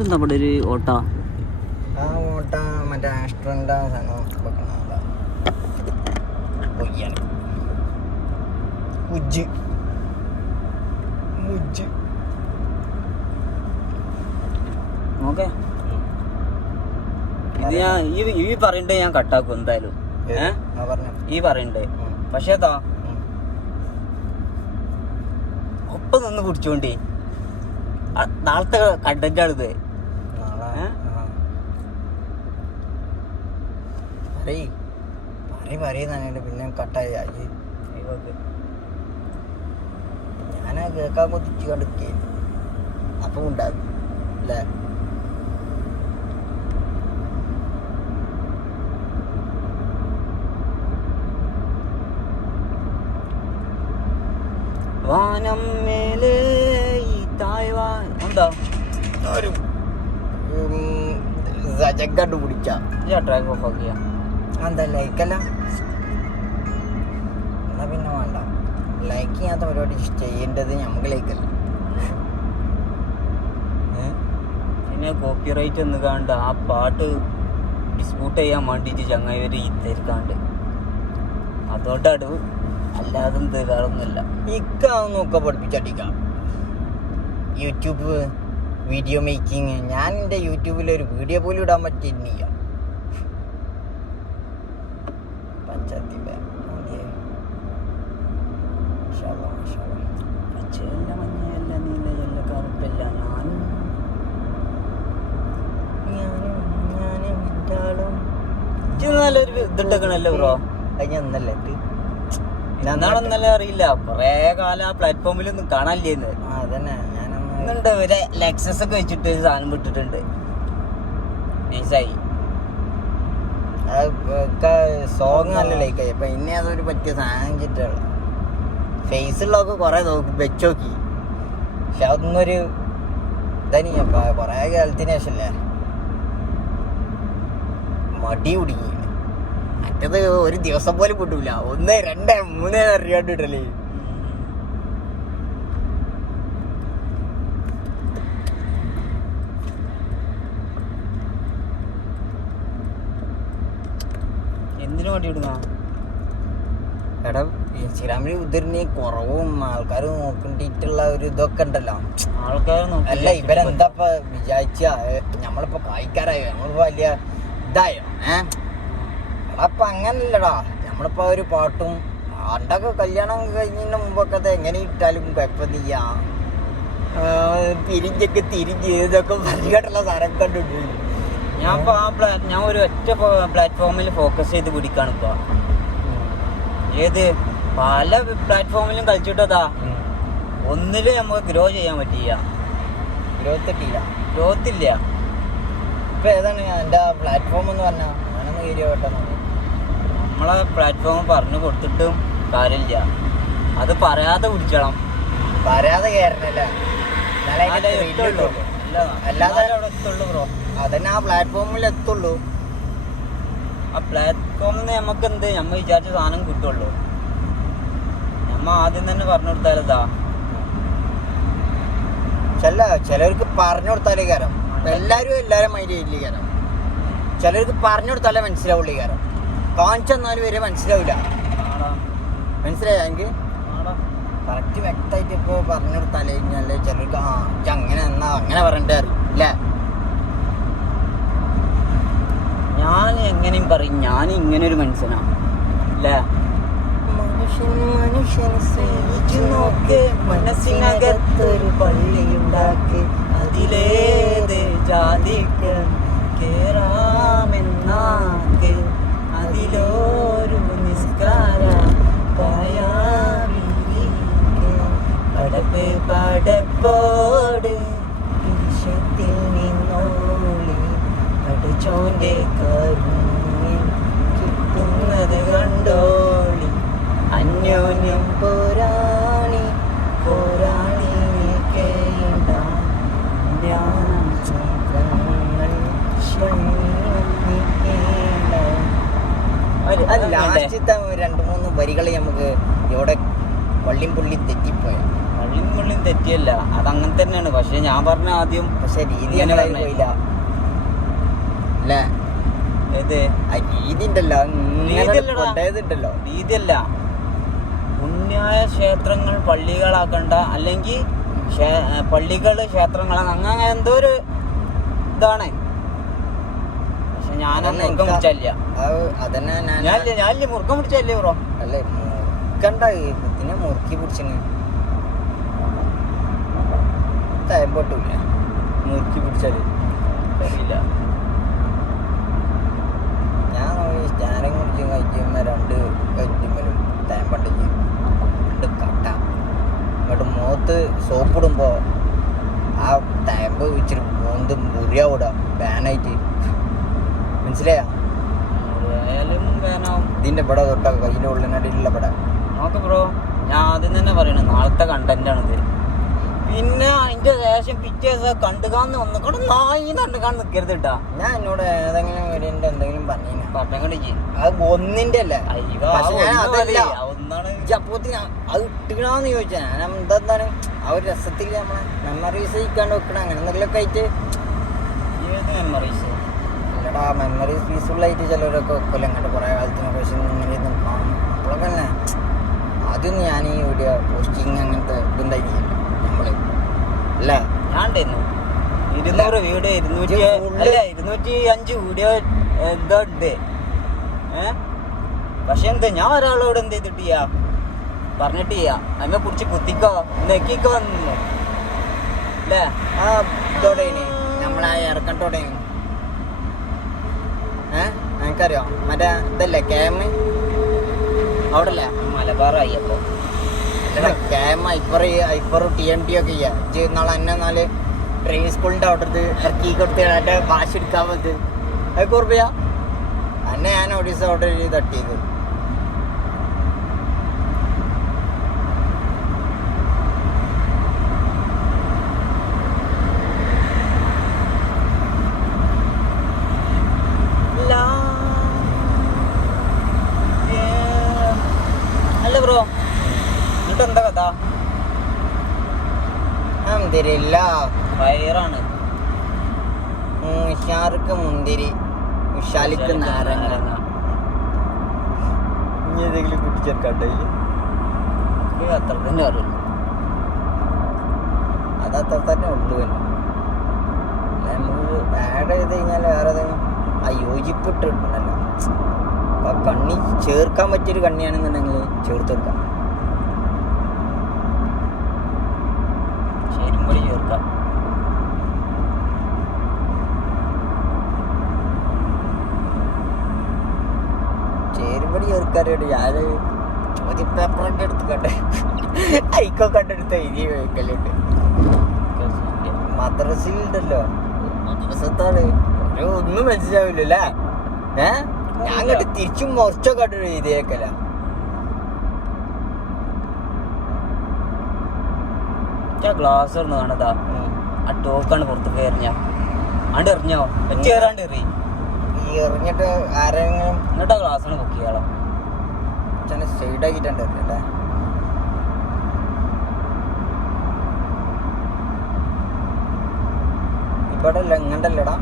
ഇതെന്താ ഇവിടെ ഒരു ഓട്ട? ആ ഓട്ട മറ്റേ ആസ്ട്രോന്റെ സാധനം മുജ്ജ് നോക്കേ. ഇത് ഞാൻ ഈ പറയണ്ടേ ഞാൻ കട്ടാക്കും എന്തായാലും. ഈ പറയണ്ടേ പക്ഷേ ഒപ്പം നിന്ന് കുടിച്ചോണ്ടേ നാളത്തെ കണ്ടന്റാണിത്. പറയുന്നുണ്ട് പിന്നെ കട്ടായി ഞാനാ കേൾക്കാൻ കൊതിച്ചു കണ്ടിരിക്കേ അപ്പം ഉണ്ടാകും അല്ലേ. വാനം മേലെ ഈ തായ്വാൻ എന്താ ഒരു സജഗഡ് കുടിച്ച ട്രാക്ക് ഓഫ് ആക്കിയ എന്താ ലൈക്കല്ല എന്നാ പിന്നെ വേണ്ട. ലൈക്ക് ചെയ്യാത്ത പരിപാടി ചെയ്യേണ്ടത് നമുക്ക് ലൈക്കല്ല. പിന്നെ കോപ്പി റൈറ്റ് എന്ന് കണ്ട് ആ പാട്ട് ഡിസ്പ്യൂട്ട് ചെയ്യാൻ വേണ്ടിയിട്ട് ചങ്ങായിവര് തിരക്കാണ്ട് അതോട്ടാണ്. അല്ലാതെ എന്ത് വേറൊന്നുമില്ല. ഇക്കൊക്കെ പഠിപ്പിച്ചടിക്കാം യൂട്യൂബ് വീഡിയോ മേക്കിങ്. ഞാൻ എൻ്റെ യൂട്യൂബിൽ ഒരു വീഡിയോ പോലും ഇടാൻ പറ്റില്ല. പഞ്ചായത്തി പച്ചയല്ല മഞ്ഞയല്ല നീലയല്ല കറുപ്പല്ല നല്ലൊരു ഇതുണ്ടല്ലോ ബ്രോ. കഴിഞ്ഞ ഒന്നല്ലേ എന്നാണെന്നല്ല അറിയില്ല. കൊറേ കാലം ആ പ്ലാറ്റ്ഫോമിലൊന്നും കാണാനില്ലേന്ന്. അതന്നെ ഞാനുണ്ട് ഒരു ലെക്സസ് ഒക്കെ വെച്ചിട്ട് ഒരു സാധനം വിട്ടിട്ടുണ്ട്. നൈസായി. സോങ് നല്ല ലൈക്കായി. അപ്പൊ ഇനി അതൊരു പറ്റിയ സാധനം ചിട്ടുള്ള ഫേസുള്ളതൊക്കെ കൊറേ വെച്ച് നോക്കി. പക്ഷെ അതൊന്നൊരു ഇതനി കൊറേ കാലത്തിന് ശേഷല്ലേ മടി കുടുങ്ങി. മറ്റത് ഒരു ദിവസം പോലും കിട്ടൂല. 1 2 3 അറിയാണ്ട് ഇട്ടല്ലേ. എന്തിനു വേണ്ടി ഇടുന്ന എടാ ഇൻസ്റ്റാഗ്രാമിൽ ഉതിരിന് കുറവും ആൾക്കാർ നോക്കിയിട്ടുള്ള ഒരു ഇതൊക്കെ ഉണ്ടല്ലോ. ആൾക്കാർ അല്ല ഇവരെന്താ വിചാരിച്ച നമ്മളിപ്പോ കായ്ക്കാരായോ നമ്മളിപ്പോ വലിയ ഇതായോ അപ്പൊ അങ്ങനല്ലടാ. നമ്മളിപ്പോ ഒരു പാട്ടും പണ്ടൊക്കെ കല്യാണം കഴിഞ്ഞതിന് മുമ്പൊക്കെ എങ്ങനെ ഇട്ടാലും കുഴപ്പമില്ല. പിരിഞ്ഞൊക്കെ തിരിഞ്ഞ് ഇതൊക്കെ പരിപാടിയുള്ള സാധനം കണ്ടിട്ട് ഞാൻ ഒരു ഒറ്റ പ്ലാറ്റ്ഫോമിൽ ഫോക്കസ് ചെയ്ത് പിടിക്കാണ് ഇപ്പൊ. ഏത് പല പ്ലാറ്റ്ഫോമിലും കളിച്ചിട്ടതാ ഒന്നിലും നമുക്ക് ഗ്രോ ചെയ്യാൻ പറ്റില്ല. ഗ്രോത്ത് ഇല്ല. ഇപ്പൊ ഏതാണ് എന്റെ പ്ലാറ്റ്ഫോം എന്ന് പറഞ്ഞാൽ ഞാനൊന്ന് കയറിയ പെട്ടെന്ന് നമ്മളെ പ്ലാറ്റ്ഫോം പറഞ്ഞു കൊടുത്തിട്ടും കാര്യമില്ല. അത് പറയാതെ പിടിച്ചണം. പറയാതെ കയറണല്ലേ അല്ലാതെ അവിടെ എത്തുള്ളൂ ബ്രോ. അതന്നെ ആ പ്ലാറ്റ്ഫോമിൽ എത്തുള്ളൂ. ആ പ്ലാറ്റ്ഫോമിൽ നിന്ന് നമുക്ക് എന്ത് നമ്മൾ വിചാരിച്ച സാധനം കിട്ടുള്ളൂ. നമ്മ ആദ്യം തന്നെ പറഞ്ഞു കൊടുത്താലതാ ചിലർക്ക് പറഞ്ഞു കൊടുത്താലേ കയറാം. എല്ലാരും മൈൻഡ് ചെയ്യില്ലേ കയറാം. ചിലർക്ക് പറഞ്ഞു കൊടുത്താലേ മനസ്സിലാവുള്ളൂ കയറാം. കാണിച്ചെന്നാലും വരെ മനസ്സിലാവില്ല. മനസ്സിലായോ എനിക്ക് കറക്റ്റ് വ്യക്തമായിട്ട് ഇപ്പോൾ പറഞ്ഞു കൊടുത്താലേ കഴിഞ്ഞാൽ ചിലർക്ക് അങ്ങനെ എന്നാ അങ്ങനെ പറഞ്ഞിട്ട് അറിയും അല്ലേ. ഞാൻ എങ്ങനെയും പറയും ഞാൻ ഇങ്ങനെ ഒരു മനുഷ്യനാണ് അല്ലേ. മനുഷ്യനെ സ്നേഹിച്ചു നോക്ക്, മനസ്സിനകത്തൊരു പള്ളിയുണ്ടാക്കി, അതിലേത് ജാതിക്ക് കേറാമെന്നാക്ക്, അതിലൊരു നിസ്കാര പടപ്പ് പടപ്പോട് വിഷത്തിൽ നിന്നോളി പഠിച്ചോന്റെ കരുണ്യം കിട്ടുന്നത് കണ്ടോളി, അന്യോന്യം പോരാളി പോരാളിനെ കേണ്ട ലാസ്റ്റത്തെ 2-3 വരികൾ നമുക്ക് ഇവിടെ വള്ളിയും പുള്ളി തെറ്റിപ്പോയി. പള്ളിയും തെറ്റിയല്ല, അതങ്ങനെ തന്നെയാണ്. പക്ഷെ ഞാൻ പറഞ്ഞ ആദ്യം പക്ഷെ രീതി ഇങ്ങനെ അങ്ങനെ പറഞ്ഞേ. പോയില്ല അല്ലേ? ഏത് ആ രീതി ഉണ്ടല്ലോ, രീതിയല്ലടാ. കൊണ്ടേതുണ്ടല്ലോ. രീതിയല്ല, പുണ്യായ ക്ഷേത്രങ്ങൾ പള്ളികളാക്കണ്ട, അല്ലെങ്കിൽ പള്ളികള് ക്ഷേത്രങ്ങളാണ്, അങ്ങനെ എന്തോ ഒരു ഇതാണ്. പക്ഷെ ഞാനൊന്നും മുറുക്കം പിടിച്ചല്ല. അതന്നെ ഞാനില്ല മുറുക്കം പിടിച്ചല്ലേ ബ്രോ. അല്ലേ മുറുക്കണ്ട, ഇതിനെ മുറുക്കി പിടിച്ചിന് തയമ്പൊട്ടില്ല മുറുക്കി പിടിച്ചാല്. അറിയില്ല. ഞാൻ സ്റ്റാൻഡിങ് കുടിച്ച് കഴിക്കുമ്പോൾ 2 കറ്റുമ്മലും തേമ്പട്ടിക്ക് 2 കട്ട ഇങ്ങോട്ട് മുഖത്ത് സോപ്പിടുമ്പോൾ ആ തേമ്പ് വെച്ചിട്ട് മൂന്ന് മുറിയാവിട ബാനായിട്ട്. മനസ്സിലായാ? ആയാലും വേണം. ഇതിൻ്റെ ഇവിടെ തൊട്ട കയ്യിൻ്റെ ഉള്ളിനടിയിലുള്ള ഇവിടെ നോക്ക് ബ്രോ, ഞാൻ ആദ്യം തന്നെ പറയണേ നാളത്തെ കണ്ടന്റാണിത്. പിന്നെ അതിന്റെ ശേഷം പിറ്റേ ദിവസം കണ്ടുകാന്ന് വന്നിക്കൊണ്ട് നായി കണ്ടുകാന്ന് നിൽക്കരുത് കേട്ടാ. ഞാൻ എന്നോട് ഏതെങ്കിലും വരേണ്ട എന്തെങ്കിലും പറഞ്ഞു പറഞ്ഞങ്ങോട്ട് അത് ഒന്നിന്റെ അല്ലേ. പക്ഷെ ഞാൻ അതല്ല ഒന്നാണ്. അപ്പോത്തിന് അത് ഇട്ടുകണോന്ന് ചോദിച്ചാൽ ഞാൻ എന്താണ് ആ ഒരു രസത്തിൽ നമ്മളെ മെമ്മറീസ് ഇക്കാണ്ട് വെക്കണം, അങ്ങനെ എന്തെങ്കിലുമൊക്കെ ആയിട്ട്. ഏത് മെമ്മറീസ്? അല്ലടാ, മെമ്മറീസ് പീസ്ഫുള്ളായിട്ട് ചിലവരൊക്കെ വെക്കല്ലോ അങ്ങോട്ട് കുറേ കാലത്തിനെ കുറിച്ച് ഇങ്ങനെ കാണും. അപ്പോഴൊക്കെ തന്നെ അതൊന്നും ഞാൻ ഈ വീഡിയോ പോസ്റ്റിങ് അങ്ങനത്തെ ഇതുണ്ടായിരിക്കില്ല നമ്മള് അല്ലേ. ഞാൻ ഉണ്ടായിരുന്നു 200 വീഡിയോ 205 വീഡിയോ എന്തോ ഉണ്ട്. പക്ഷെ എന്താ ഞാൻ ഒരാളോട് എന്ത് ചെയ്തിട്ട് ചെയ്യാ പറഞ്ഞിട്ട് ചെയ്യാ അതിനെ കുറിച്ച് കുത്തിക്കോ നെക്കിക്കോ വന്നു അല്ലേ. ആ ഇതോടെ നമ്മളാ ഇറക്കട്ടോടെ എനിക്കറിയോ മറ്റേ ഇതല്ലേ ക്യാമ് അവിടെ അല്ലേ മലബാറായി. അപ്പൊ ക്യാമ ഇപ്പറ് TMT ഒക്കെ ചെയ്യാം. നാളെ എന്നെ 4 ട്രെയിനിങ് സ്കൂളിൻ്റെ അവിടെ ഇറക്കി കൊടുത്ത് എൻ്റെ ഭാഷ എടുക്കാൻ പറ്റും. അതൊക്കെ ഓർമ്മയാ എന്നെ ഞാൻ ഒഡീസ ഓർഡർ ചെയ്ത് തട്ടിയത്. അല്ല ബ്രോ, എന്നിട്ട് എന്താ കഥ? മുന്തിരില്ല ഫയറാണ്. ഉഷാർക്ക് മുന്തിരി, ഉഷാലിക്ക് നാരങ്ങ. ഇനി ഏതെങ്കിലും കുട്ടിച്ചേർക്കാട്ടോ അത്ര തന്നെ അറിയുള്ളൂ. അതത്ര തന്നെ ഉള്ളൂ. നമുക്ക് ആഡ് ചെയ്ത് കഴിഞ്ഞാൽ വേറെ ഏതെങ്കിലും ആ യോജിപ്പിട്ടിട്ടുണ്ടല്ലോ. അപ്പം കണ്ണി ചേർക്കാൻ പറ്റിയൊരു കണ്ണിയാണെന്നുണ്ടെങ്കിൽ ചേർത്ത് കൊടുക്കാം. ചേരുമ്പടി ചേർക്കാം. ചേരുമ്പടി ചേർക്കാനായിട്ട് ഞാൻ ചോദ്യപേപ്പറൊക്കെ എടുത്തുക്കട്ടെ ഐക്കോ കണ്ടെടുത്ത് എഴുതി വെക്കലുണ്ട്. മദ്രസയിലുണ്ടല്ലോ, മദ്രസത്താണ് ഒന്നും മനസ്സിലാവില്ല അല്ലേ. ഞാൻ അങ്ങോട്ട് തിരിച്ചും മുറിച്ചൊക്കെ എഴുതിയേക്കല. ഗ്ലാസ് ഒന്ന് കാണതാ ആ ടോക്കാണ് പുറത്തേക്ക് എറിഞ്ഞ ആണ്ട് എറിഞ്ഞോ പറ്റി കയറാണ്ട് എറി എറിഞ്ഞിട്ട് ആരെങ്കിലും എന്നിട്ടാ ഗ്ലാസ്സിന് പൊക്കിയാളോ സൈഡാക്കിട്ടുണ്ട് അല്ലേ. ഇവിടെ അല്ല ഇങ്ങണ്ടല്ലടാ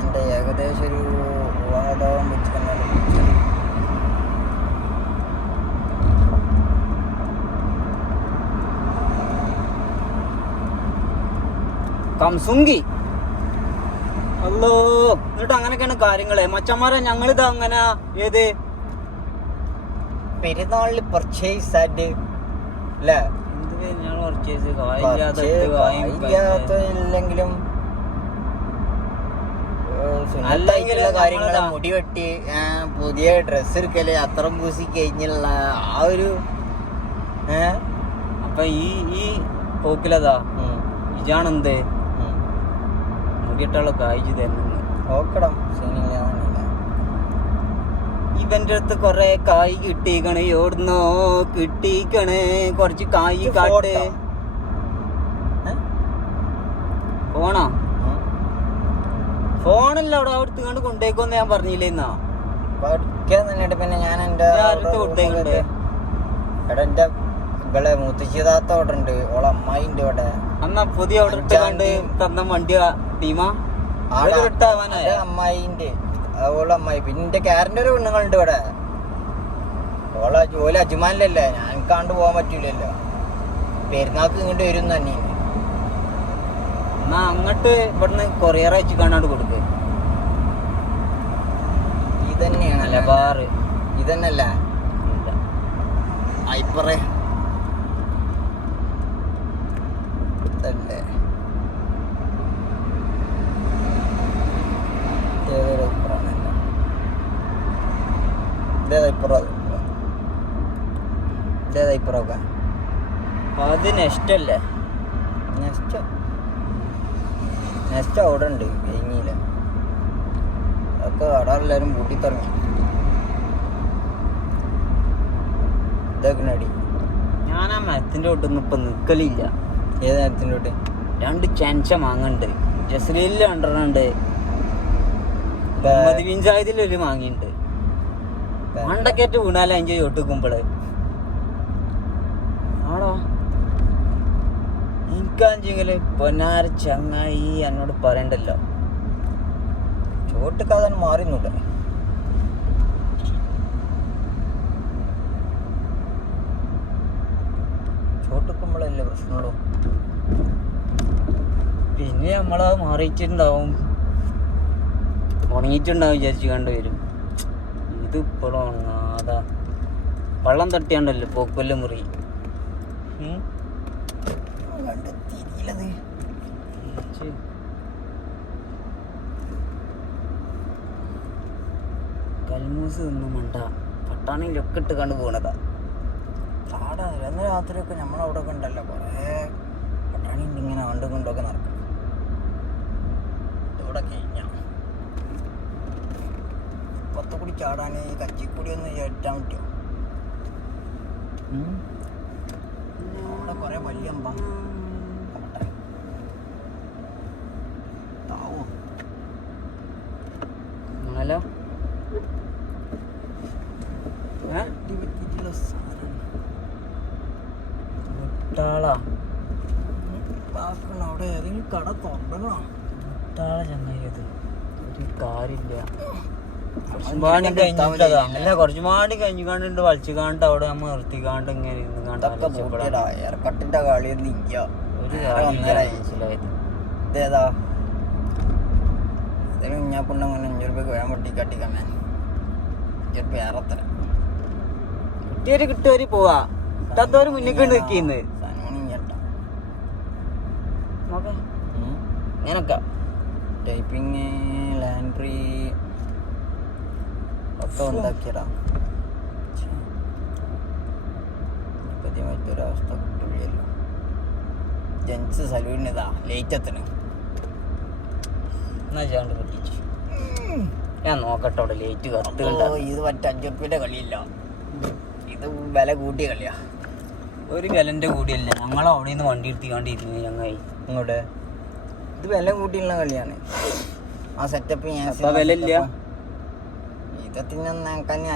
എൻ്റെ ഏകദേശം ഒരു വാദവും വെച്ചിട്ടുണ്ടെങ്കിൽ കംസുങ്കി അല്ലോ. എന്നിട്ട് അങ്ങനെയൊക്കെയാണ് കാര്യങ്ങളെ മച്ചന്മാരെ. ഞങ്ങളിത് അങ്ങനെ ഏത് പെരുന്നാളിൽ പർച്ചേസ് ആയിട്ട് അല്ലേ. എന്ത് പർച്ചേസ് ഇല്ലെങ്കിലും കാര്യങ്ങള് മുടി വെട്ടി പുതിയ ഡ്രസ്സ് എടുക്കല് അത്രം പൂസി കഴിഞ്ഞുള്ള ആ ഒരു അപ്പൊ ഈ പോക്കിലതാ ഇജാണെന്ത് മുടിയിട്ടുള്ള കായ്ച്ചു തരുന്നു നോക്കണം. ഇവന്റെ അടുത്ത് കൊറേ കായ് കിട്ടിക്കണ്. എവിടുന്നോ കിട്ടിക്കണ് കൊറച്ച് കായ് കാട്ട്. ഫോണാ ഫോണല്ല അവിടെ അവിടുത്തെ കണ്ട് കൊണ്ടേക്കോന്ന് ഞാൻ പറഞ്ഞില്ലേ. എന്നാ പഠിക്കാൻ തന്നെയായിട്ട് പിന്നെ ഞാൻ എൻ്റെ എടാ എൻ്റെ ഇവളെ മൂത്തശ്ശിതാത്ത അവിടെ ഉണ്ട്, ഓളെ അമ്മായി ഉണ്ട് ഇവിടെ. അന്നാ പുതിയ അവിടെ ഇട്ടുകൊണ്ട് തന്ന വണ്ടി ടീമാ അമ്മായിന്റെ ഓളെ അമ്മായി. പിന്നെ എന്റെ കാരന്റെ ഒരു പെണ്ണുങ്ങളുണ്ട് ഇവിടെ. ഓല അജ്മാനിലല്ലേ, ഞാൻ കണ്ടു പോകാൻ പറ്റൂലല്ലോ. പെരുന്നാൾക്ക് ഇങ്ങോട്ട് വരും തന്നെ. എന്നാ അങ്ങോട്ട് ഇവിടുന്ന് കൊറിയർ അയച്ചു കാണാണ്ട് കൊടുക്ക്. ഇതന്നെയാണല്ലേ ബാറ്? ഇതന്നല്ല ഐപ്പറേ അത് നെക്സ്റ്റ് അല്ലേ? നെക്സ്റ്റ് അവിടെ ഉണ്ട് കഴിഞ്ഞില്ല. അതൊക്കെ കട എല്ലാവരും പൂട്ടി തുടങ്ങി. ഇതൊക്കെ ഞാൻ ആ മരത്തിന്റെ തൊട്ടൊന്നും ഇപ്പൊ നിക്കലില്ല. ഏത് മരത്തിന്റെ തൊട്ട്? 2 ചെൻച്ച മാങ്ങണ്ട്, ജസ്ലീലിൽ 2 ഉണ്ട്, മതിവിഞ്ചായതിലൊരു മാങ്ങയുണ്ട്. മണ്ടക്കേറ്റ് വീണാലേ 5 ചോട്ടിക്കുമ്പോള് ആണോ എനിക്കാണെങ്കില് പൊന്നാര ചങ്ങായി എന്നോട് പറയണ്ടല്ലോ. ചോട്ടിക്കാതെ മാറിന്നൂടെ? ചോട്ടിക്കുമ്പോഴല്ലേ പ്രശ്നമുള്ളൂ. പിന്നെ നമ്മളത് മാറിയിട്ടുണ്ടാവും, ഉണങ്ങിയിട്ടുണ്ടാവും വിചാരിച്ചു കണ്ടുവരും. ഇതിപ്പോഴും അതാ വെള്ളം തട്ടിയാണ്ടല്ലോ പോക്കൊല്ല മുറി. കൽമൂസ് തിന്നു മണ്ട പട്ടാണിയിലൊക്കെ ഇട്ട് കണ്ടു പോണതാ. അന്ന് രാത്രിയൊക്കെ നമ്മളവിടെ ഒക്കെ ഉണ്ടല്ലോ കുറേ പട്ടാണി ഉണ്ട്, ഇങ്ങനെ ആണ്ട് കൊണ്ടൊക്കെ നടക്കും. ഇവിടെ കഴിഞ്ഞ ഇപ്പത്തെ കൂടി ചാടാൻ ഈ കച്ചിക്കൂടി ഒന്ന് ചേട്ടാൻ പറ്റുമോ? അവിടെ കുറേ വലിയ ഹലോ അവിടെ ഏതെങ്കിലും കട തുറന്നോ? മുട്ടാള ചങ്ങയത് ഒരു കാര്യമില്ല. കുറച്ചുപാടി കഴിഞ്ഞുകാണ്ട് വലിച്ചുകാണ്ട് അവിടെ നമ്മൾ നിർത്തിക്കാണ്ട് ഇങ്ങനെ കട്ടിന്റെ കളിയൊന്നും ഇല്ല. ഒരു കാര്യം മനസ്സിലായത്. ഇതേതാ ഇതിലും ഞാൻ പെണ്ണങ്ങനെ 5 രൂപയ്ക്ക് വേഗം വട്ടി കട്ടിക്കമ്മേ. 5 രൂപ ഏറത്തര കിട്ടിയവര് കിട്ടിയവര് പോവാ, കിട്ടാത്തവര് മുന്നിൽ കൊണ്ട് നിൽക്കുന്നത്. അങ്ങനൊക്കെ ടൈപ്പിങ് ലാൻഡ്രി ഒക്കെ ഉണ്ടാക്കിയടാ. മറ്റൊരവസ്ഥ കിട്ടില്ലല്ലോ. ജെൻസ് സലൂണിതാ ലേറ്റ് എത്തണ്. എന്നാ ചെയ്യാണ്ട് പറ്റിച്ചു. ഞാൻ നോക്കട്ടെ അവിടെ ലേറ്റ് കത്ത് കണ്ട. ഇത് മറ്റേ 5 രൂപയുടെ കളിയില്ല, ഇത് വില കൂട്ടിയ കളിയാ. ഒരു വിലന്റെ കൂടിയല്ല, ഞങ്ങൾ അവിടെ നിന്ന് വണ്ടി എടുത്തിക്കാണ്ടിരുന്നു ചങ്ങായി. ഇങ്ങോട്ട് ഇത് വില കൂട്ടിയുള്ള കളിയാണ്. ആ സെറ്റപ്പ് ഞാൻ വില ഇല്ല. ഇതത്തിന്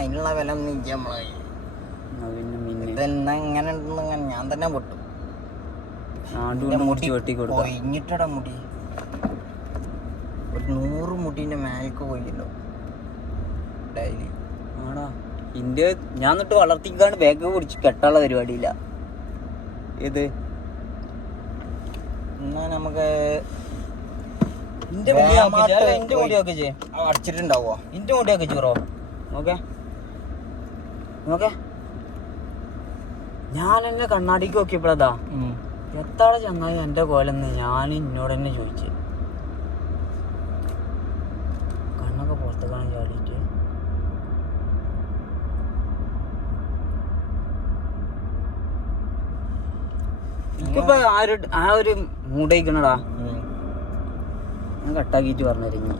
അതിനുള്ള വില ഒന്നും ഇല്ല നമ്മളെ. ഇതെന്നാ ഇങ്ങനെ ഉണ്ടെന്ന് ഞാൻ തന്നെ പൊട്ടു. കൊഴിഞ്ഞിട്ടടാ മുടി. ഒരു 100 മുടീൻ്റെ മേലേക്ക് പോയില്ലോ ഡെയിലി. ആടാ ഇന്റെ ഞാൻ എന്നിട്ട് വളർത്തിക്കാണ്ട് ബാഗ് പിടിച്ച് കെട്ടാനുള്ള പരിപാടിയില്ല. ഇത് എന്നാ നമുക്ക് എന്റെ മുടിയൊക്കെ അടിച്ചിട്ടുണ്ടാവോ? എന്റെ മുടിയൊക്കെ ചൂറോ നോക്കെ നോക്കെ. ഞാൻ എന്നെ കണ്ണാടിക്ക് നോക്കിയപ്പോഴതാ എത്താളെ ചങ്ങായി എന്റെ കോലെന്ന് ഞാൻ എന്നോട് തന്നെ ചോദിച്ചു. കണ്ണൊക്കെ പുറത്തേക്കാണ് ചാടിയിട്ട്. എനിക്കിപ്പോ ആ ഒരു മൂടയിക്കണടാ. ഞാൻ കട്ടാക്കിയിട്ട് പറഞ്ഞിരുന്നു.